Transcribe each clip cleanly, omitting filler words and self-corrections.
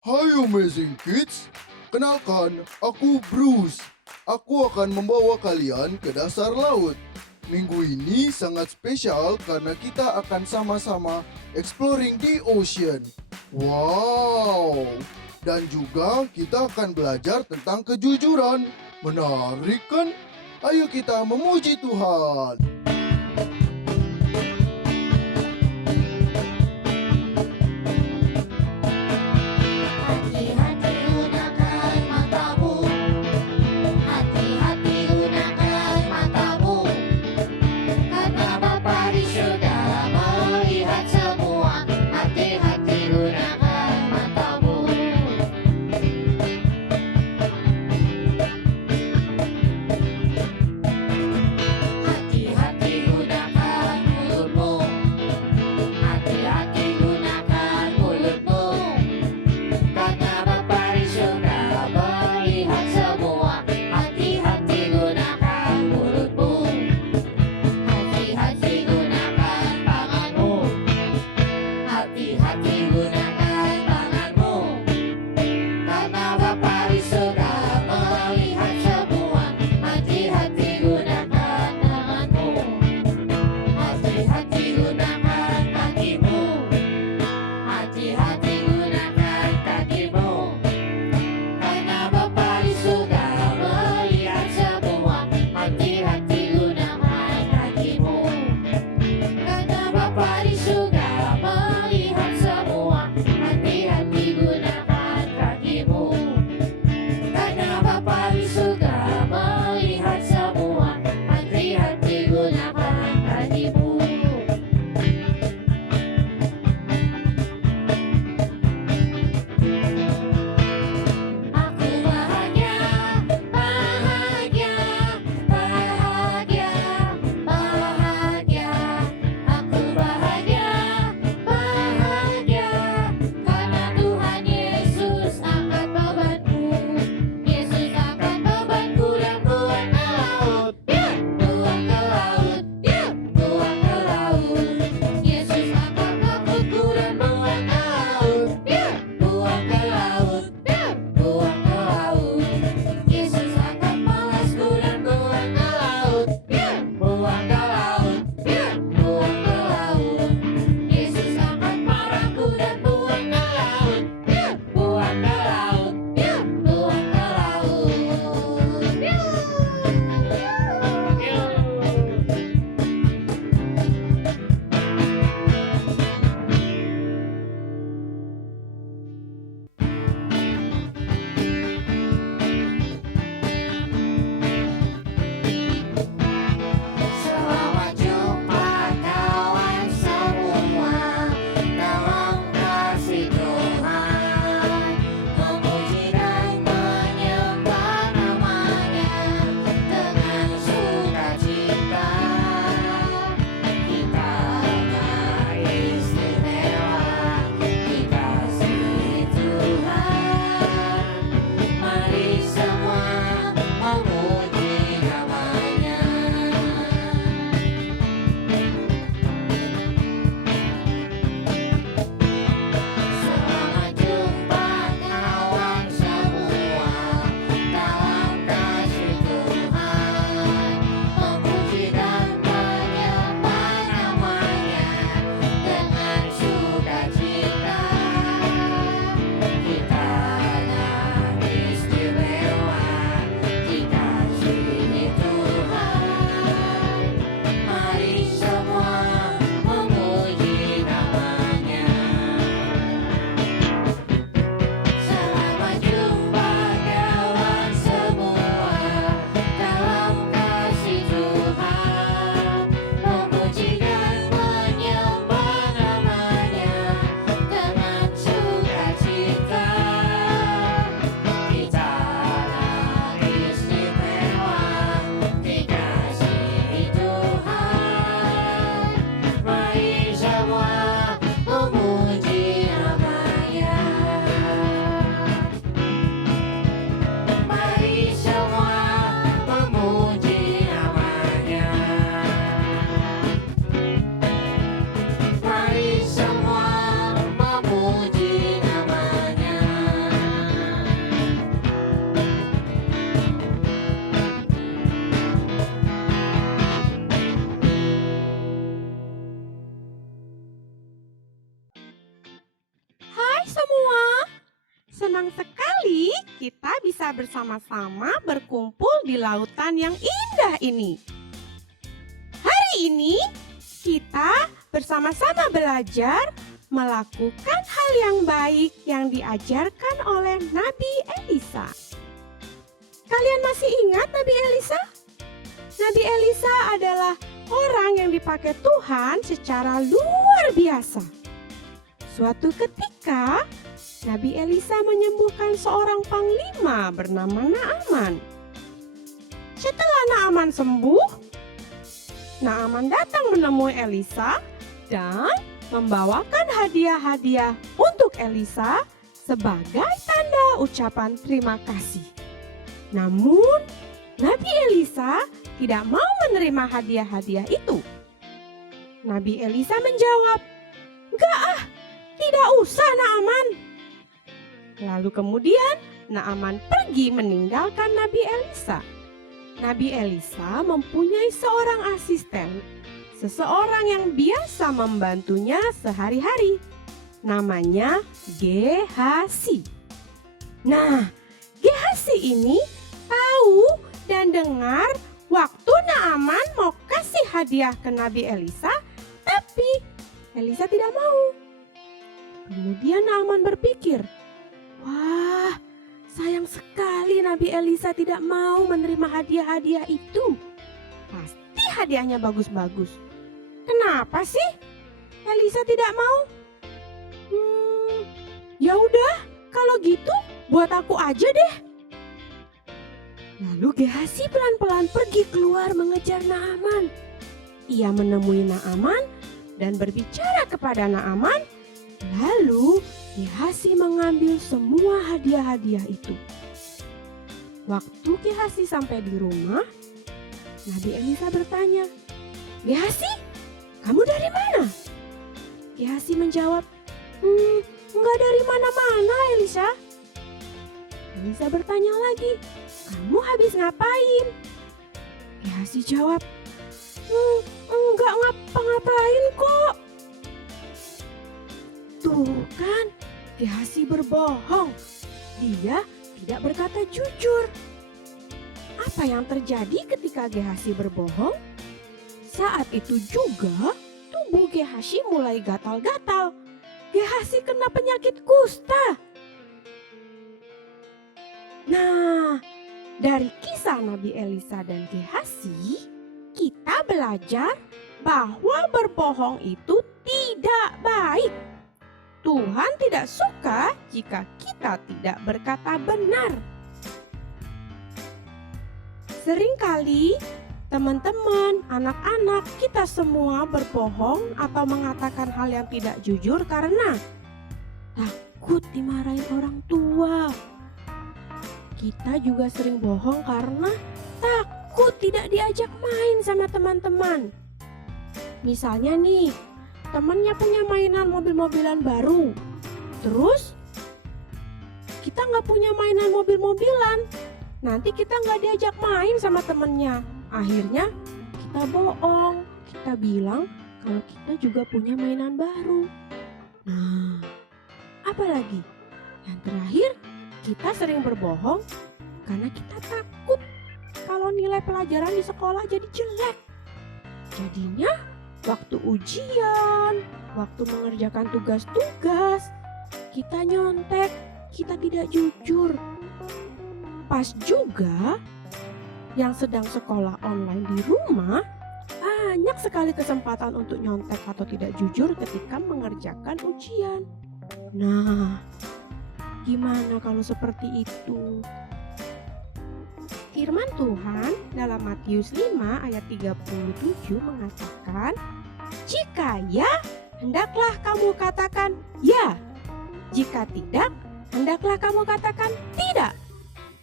Hai Amazing Kids, kenalkan aku Bruce. Aku akan membawa kalian ke dasar laut. Minggu ini sangat spesial karena kita akan sama-sama exploring the ocean. Wow! Dan juga kita akan belajar tentang kejujuran. Menarik kan? Ayo kita memuji Tuhan. Hati-hati gunakan matamu, hati-hati gunakan matamu, karena Bapa di surga melihat semua. Hati-hati gunakan matamu. Hati-hati senang sekali kita bisa bersama-sama berkumpul di lautan yang indah ini. Hari ini kita bersama-sama belajar melakukan hal yang baik yang diajarkan oleh Nabi Elisa. Kalian masih ingat Nabi Elisa? Nabi Elisa adalah orang yang dipakai Tuhan secara luar biasa. Suatu ketika, Nabi Elisa menyembuhkan seorang panglima bernama Naaman. Setelah Naaman sembuh, Naaman datang menemui Elisa dan membawakan hadiah-hadiah untuk Elisa sebagai tanda ucapan terima kasih. Namun, Nabi Elisa tidak mau menerima hadiah-hadiah itu. Nabi Elisa menjawab, "Enggak, tidak usah Naaman." Lalu kemudian Naaman pergi meninggalkan Nabi Elisa. Nabi Elisa mempunyai seorang asisten, seseorang yang biasa membantunya sehari-hari. Namanya Gehasi. Nah, Gehasi ini tahu dan dengar waktu Naaman mau kasih hadiah ke Nabi Elisa, tapi Elisa tidak mau. Kemudian Naaman berpikir, "Wah, sayang sekali Nabi Elisa tidak mau menerima hadiah-hadiah itu. Pasti hadiahnya bagus-bagus. Kenapa sih Elisa tidak mau? Ya udah, kalau gitu buat aku aja deh." Lalu Gehasi pelan-pelan pergi keluar mengejar Naaman. Ia menemui Naaman dan berbicara kepada Naaman. Lalu Gehasi mengambil semua hadiah-hadiah itu. Waktu Gehasi sampai di rumah, Nabi Elisa bertanya, "Gehasi, kamu dari mana?" Gehasi menjawab, "Enggak dari mana-mana, Elisa." Elisa bertanya lagi, "Kamu habis ngapain?" Gehasi jawab, "Enggak ngapa-ngapain kok." Tuh kan, Gehasi berbohong. Dia tidak berkata jujur. Apa yang terjadi ketika Gehasi berbohong? Saat itu juga tubuh Gehasi mulai gatal-gatal. Gehasi kena penyakit kusta. Nah, dari kisah Nabi Elisa dan Gehasi, kita belajar bahwa berbohong itu tidak baik. Tuhan tidak suka jika kita tidak berkata benar. Seringkali teman-teman, anak-anak, kita semua berbohong atau mengatakan hal yang tidak jujur karena takut dimarahin orang tua. Kita juga sering bohong karena takut tidak diajak main sama teman-teman. Misalnya nih, temannya punya mainan mobil-mobilan baru. Terus kita nggak punya mainan mobil-mobilan. Nanti kita nggak diajak main sama temennya. Akhirnya kita bohong. Kita bilang kalau kita juga punya mainan baru. Nah, apalagi? Yang terakhir, kita sering berbohong karena kita takut kalau nilai pelajaran di sekolah jadi jelek. Jadinya waktu ujian, waktu mengerjakan tugas-tugas, kita nyontek, kita tidak jujur. Pas juga yang sedang sekolah online di rumah, banyak sekali kesempatan untuk nyontek atau tidak jujur ketika mengerjakan ujian. Nah, gimana kalau seperti itu? Firman Tuhan dalam Matius 5 ayat 37 mengatakan, "Jika ya, hendaklah kamu katakan ya. Jika tidak, hendaklah kamu katakan tidak.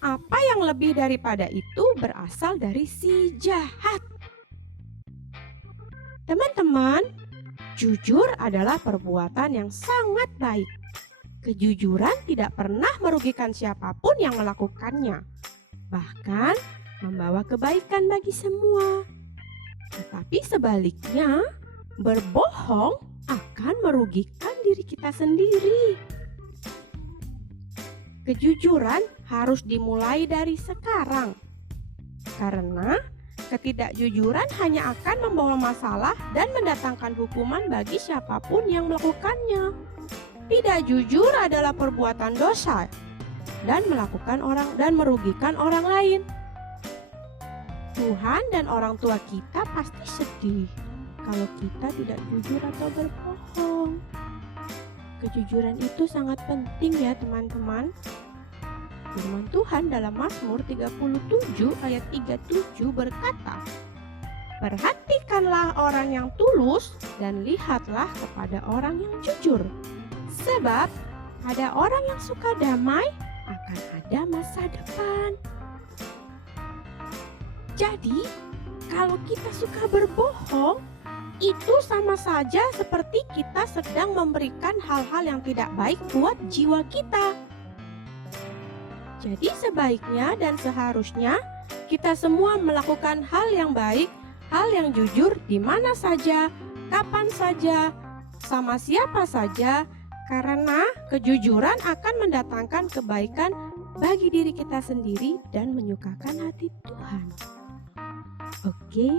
Apa yang lebih daripada itu berasal dari si jahat." Teman-teman, jujur adalah perbuatan yang sangat baik. Kejujuran tidak pernah merugikan siapapun yang melakukannya, bahkan membawa kebaikan bagi semua. Tetapi sebaliknya, berbohong akan merugikan diri kita sendiri. kejujuran harus dimulai dari sekarang. Karena ketidakjujuran hanya akan membawa masalah dan mendatangkan hukuman bagi siapapun yang melakukannya. Tidak jujur adalah perbuatan dosa dan merugikan orang lain. Tuhan dan orang tua kita pasti sedih kalau kita tidak jujur atau berbohong. Kejujuran itu sangat penting ya teman-teman. Firman Tuhan dalam Mazmur 37 ayat 37 berkata, "Perhatikanlah orang yang tulus dan lihatlah kepada orang yang jujur. Sebab pada orang yang suka damai akan ada masa depan." Jadi, kalau kita suka berbohong, itu sama saja seperti kita sedang memberikan hal-hal yang tidak baik buat jiwa kita. Jadi sebaiknya dan seharusnya kita semua melakukan hal yang baik, hal yang jujur di mana saja, kapan saja, sama siapa saja, karena kejujuran akan mendatangkan kebaikan bagi diri kita sendiri dan menyukakan hati Tuhan. Oke,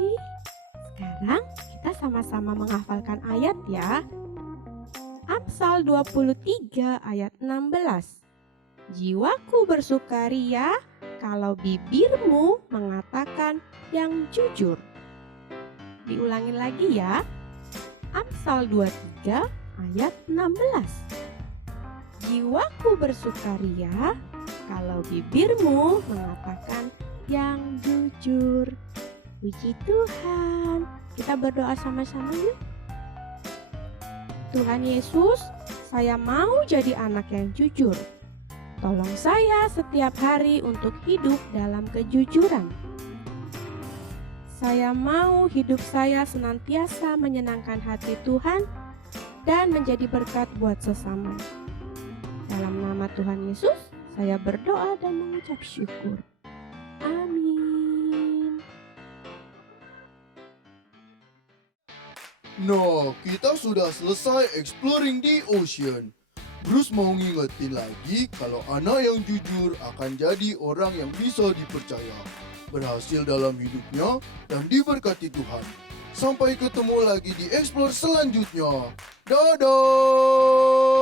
sekarang kita sama-sama menghafalkan ayat ya. Amsal 23 ayat 16. Jiwaku bersukaria kalau bibirmu mengatakan yang jujur. Diulangi lagi ya. Amsal 23 ayat 16. Jiwaku bersukaria kalau bibirmu mengatakan yang jujur. Puji Tuhan. Kita berdoa sama-sama yuk. Tuhan Yesus, saya mau jadi anak yang jujur. Tolong saya setiap hari untuk hidup dalam kejujuran. Saya mau hidup saya senantiasa menyenangkan hati Tuhan dan menjadi berkat buat sesama. Dalam nama Tuhan Yesus, saya berdoa dan mengucap syukur. Amin. Nah, kita sudah selesai exploring the ocean. Bruce mau ngingetin lagi kalau anak yang jujur akan jadi orang yang bisa dipercaya, berhasil dalam hidupnya, dan diberkati Tuhan. Sampai ketemu lagi di explore selanjutnya. Dadah!